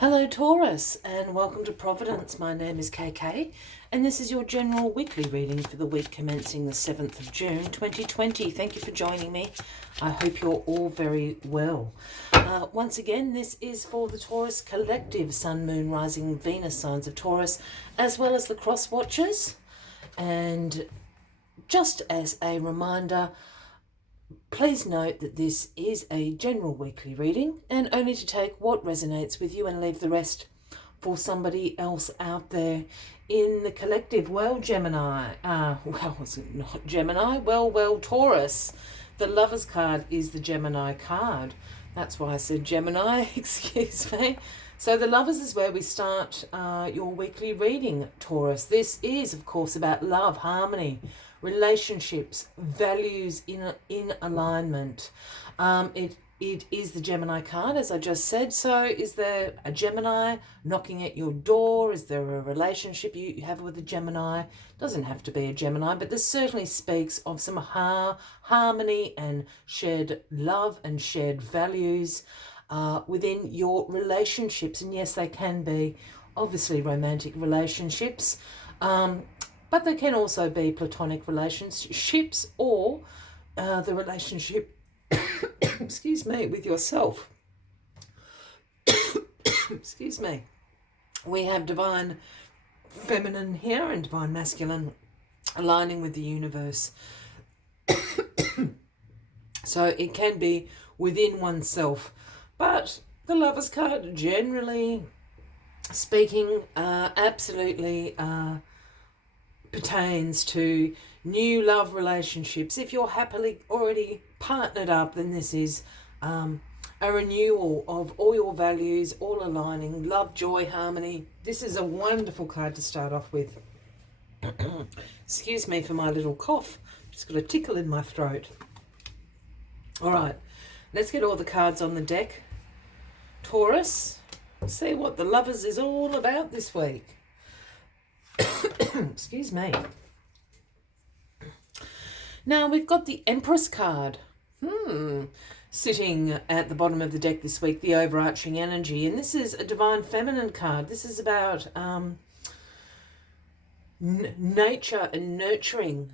Hello Taurus and welcome to Providence. My name is KK and this is your general weekly reading for the week commencing the 7th of June 2020. Thank you for joining me. I hope you're all very well. Once again, this is for the Taurus collective Sun, Moon, Rising, Venus signs of Taurus, as well as the cross watchers. And just as a reminder, please note that this is a general weekly reading and only to take what resonates with you and leave the rest for somebody else out there in the collective. Well, Gemini, is it not Gemini? Well, Taurus. The Lover's card is the Gemini card. That's why I said Gemini, excuse me. So the Lovers is where we start your weekly reading, Taurus. This is, of course, about love, harmony, relationships, values in alignment. It is the Gemini card, as I just said. So is there a Gemini knocking at your door? Is there a relationship you have with a Gemini? Doesn't have to be a Gemini, but this certainly speaks of some harmony and shared love and shared values within your relationships. And yes, they can be obviously romantic relationships, but they can also be platonic relationships or the relationship excuse me, with yourself. Excuse me. We have divine feminine here and divine masculine aligning with the universe. So it can be within oneself. But the Lover's card, generally speaking, absolutely pertains to new love relationships. If you're happily already partnered up, then this is a renewal of all your values, all aligning, love, joy, harmony. This is a wonderful card to start off with. Excuse me for my little cough. Just got a tickle in my throat. All right, let's get all the cards on the deck. Taurus, see what the Lovers is all about this week. Excuse me. Now we've got the Empress card sitting at the bottom of the deck this week, the overarching energy. And this is a divine feminine card. This is about nature and nurturing.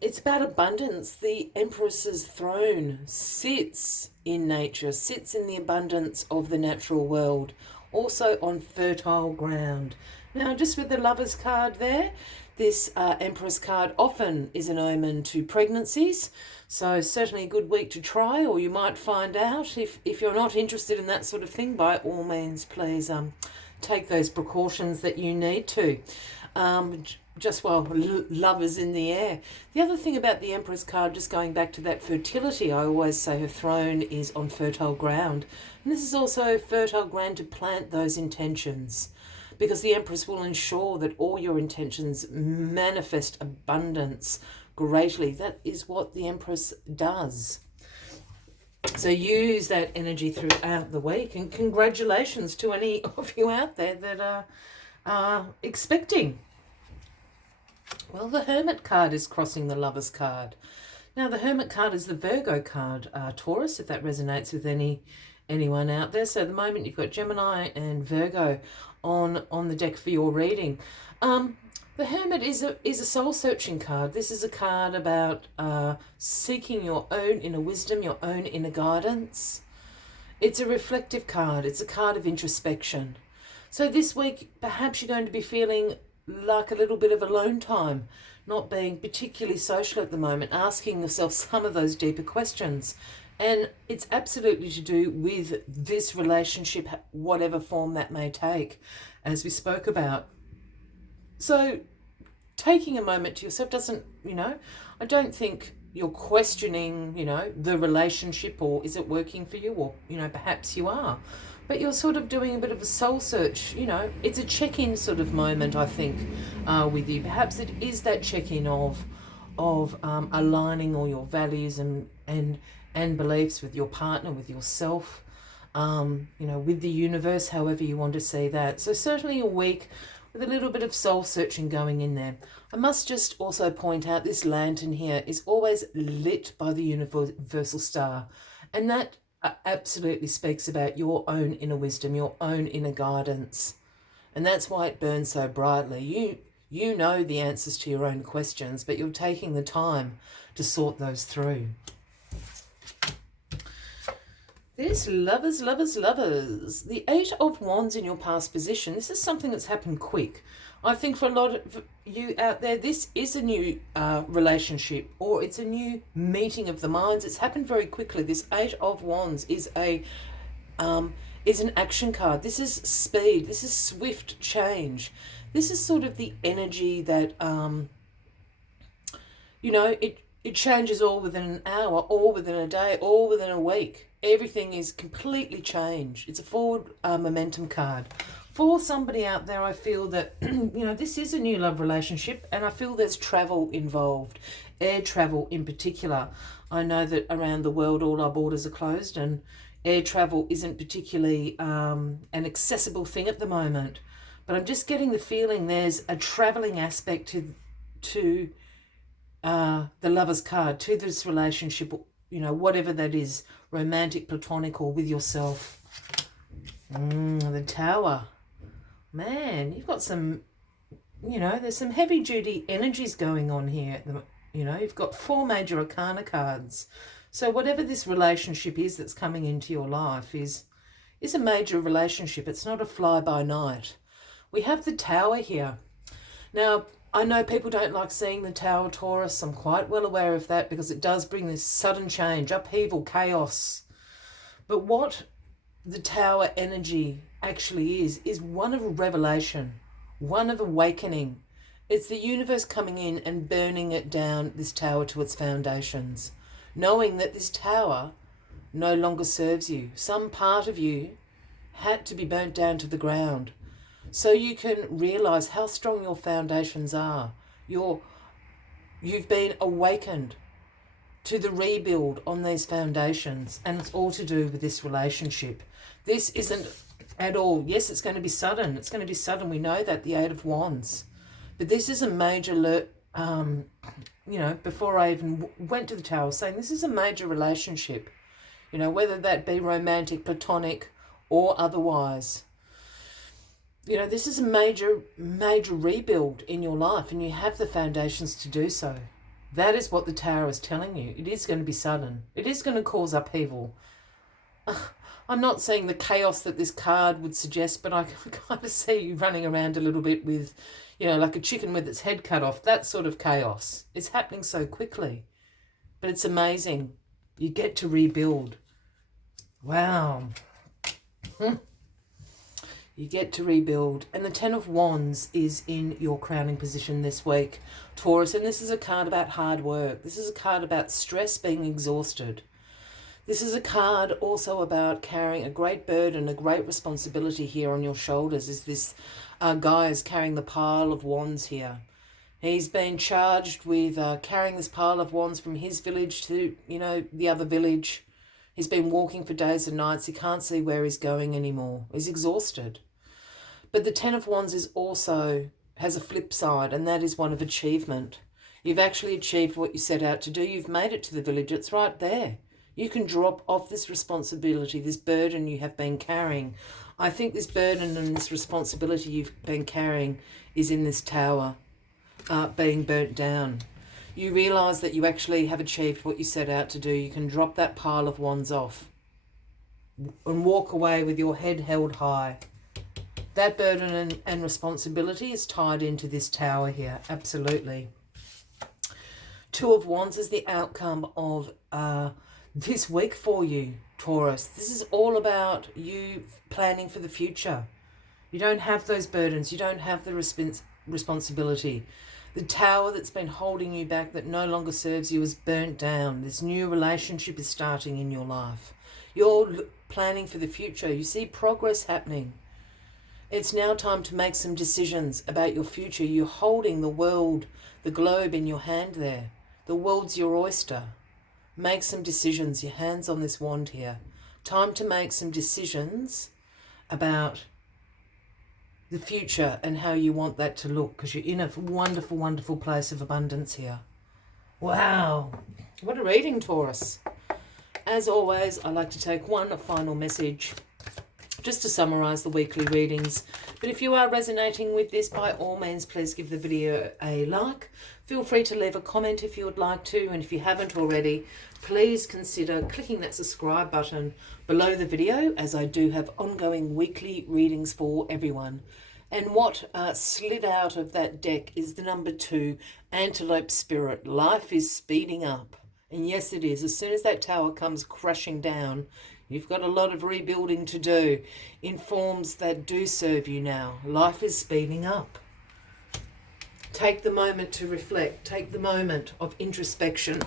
It's about abundance. The Empress's throne sits in nature, sits in the abundance of the natural world, also on fertile ground. Now, just with the Lover's card there, this Empress card often is an omen to pregnancies. So certainly a good week to try, or you might find out. If you're not interested in that sort of thing, by all means, please take those precautions that you need to. Just while love is in the air. The other thing about the Empress card, just going back to that fertility, I always say her throne is on fertile ground. And this is also fertile ground to plant those intentions, because the Empress will ensure that all your intentions manifest abundance greatly. That is what the Empress does. So use that energy throughout the week, and congratulations to any of you out there that are expecting. Well, the Hermit card is crossing the Lover's card. Now, the Hermit card is the Virgo card, Taurus, if that resonates with anyone out there. So at the moment, you've got Gemini and Virgo on the deck for your reading. The Hermit is a soul-searching card. This is a card about seeking your own inner wisdom, your own inner guidance. It's a reflective card. It's a card of introspection. So this week, perhaps you're going to be feeling like a little bit of alone time, not being particularly social at the moment, asking yourself some of those deeper questions. And it's absolutely to do with this relationship, whatever form that may take, as we spoke about. So taking a moment to yourself doesn't, I don't think you're questioning, the relationship, or is it working for you, or, perhaps you are. But you're sort of doing a bit of a soul search, It's a check-in sort of moment, I think, with you. Perhaps it is that check-in of aligning all your values and beliefs with your partner, with yourself, with the universe, however you want to see that. So certainly a week with a little bit of soul searching going in there. I must just also point out this lantern here is always lit by the universal star. And that absolutely speaks about your own inner wisdom, your own inner guidance. And that's why it burns so brightly. You know the answers to your own questions, but you're taking the time to sort those through. This lovers, lovers, lovers. The Eight of Wands in your past position. This is something that's happened quick. I think for a lot of you out there, this is a new relationship, or it's a new meeting of the minds. It's happened very quickly. This Eight of Wands is an action card. This is speed. This is swift change. This is sort of the energy that it changes all within an hour, all within a day, all within a week. Everything is completely changed. It's a forward momentum card. For somebody out there, I feel that, this is a new love relationship, and I feel there's travel involved, air travel in particular. I know that around the world, all our borders are closed, and air travel isn't particularly an accessible thing at the moment. But I'm just getting the feeling there's a traveling aspect to the lover's card, to this relationship, whatever that is, romantic, platonic, or with yourself. The Tower. Man, you've got some, there's some heavy duty energies going on here. You've got 4 major arcana cards. So whatever this relationship is that's coming into your life is a major relationship. It's not a fly-by-night. We have the Tower here. Now, I know people don't like seeing the Tower, Taurus. I'm quite well aware of that because it does bring this sudden change, upheaval, chaos. But what the Tower energy actually is one of revelation, one of awakening. It's the universe coming in and burning it down, this Tower, to its foundations, knowing that this Tower no longer serves you. Some part of you had to be burnt down to the ground so you can realize how strong your foundations are. You've been awakened to the rebuild on these foundations, and it's all to do with this relationship. This isn't at all, yes, it's going to be sudden. It's going to be sudden. We know that, the Eight of Wands. But this is a major, before I even went to the Tower, saying this is a major relationship, whether that be romantic, platonic, or otherwise. This is a major, major rebuild in your life, and you have the foundations to do so. That is what the Tower is telling you. It is going to be sudden. It is going to cause upheaval. I'm not saying the chaos that this card would suggest, but I kind of see you running around a little bit with, like a chicken with its head cut off. That sort of chaos. It's happening so quickly. But it's amazing. You get to rebuild. Wow. You get to rebuild. And the Ten of Wands is in your crowning position this week, Taurus. And this is a card about hard work. This is a card about stress, being exhausted. This is a card also about carrying a great burden, a great responsibility here on your shoulders. Is this guy is carrying the pile of wands here. He's been charged with carrying this pile of wands from his village to, the other village. He's been walking for days and nights. He can't see where he's going anymore. He's exhausted. But the Ten of Wands has a flip side, and that is one of achievement. You've actually achieved what you set out to do. You've made it to the village. It's right there. You can drop off this responsibility, this burden you have been carrying. I think this burden and this responsibility you've been carrying is in this Tower, being burnt down. You realise that you actually have achieved what you set out to do. You can drop that pile of wands off and walk away with your head held high. That burden and responsibility is tied into this Tower here, absolutely. Two of Wands is the outcome of this week for you, Taurus. This is all about you planning for the future. You don't have those burdens. You don't have the responsibility. The Tower that's been holding you back, that no longer serves you, is burnt down. This new relationship is starting in your life. You're planning for the future. You see progress happening. It's now time to make some decisions about your future. You're holding the world, the globe in your hand there. The world's your oyster. Make some decisions. Your hand's on this wand here. Time to make some decisions about the future and how you want that to look, because you're in a wonderful, wonderful place of abundance here. Wow. What a reading, Taurus. as always, I like to take one final message just to summarize the weekly readings. But if you are resonating with this, by all means, please give the video a like. Feel free to leave a comment if you would like to. And if you haven't already, please consider clicking that subscribe button below the video, as I do have ongoing weekly readings for everyone. And what slid out of that deck is the number 2, Antelope Spirit. Life is speeding up. And yes, it is. As soon as that tower comes crashing down, you've got a lot of rebuilding to do in forms that do serve you now. Life is speeding up. Take the moment to reflect. Take the moment of introspection.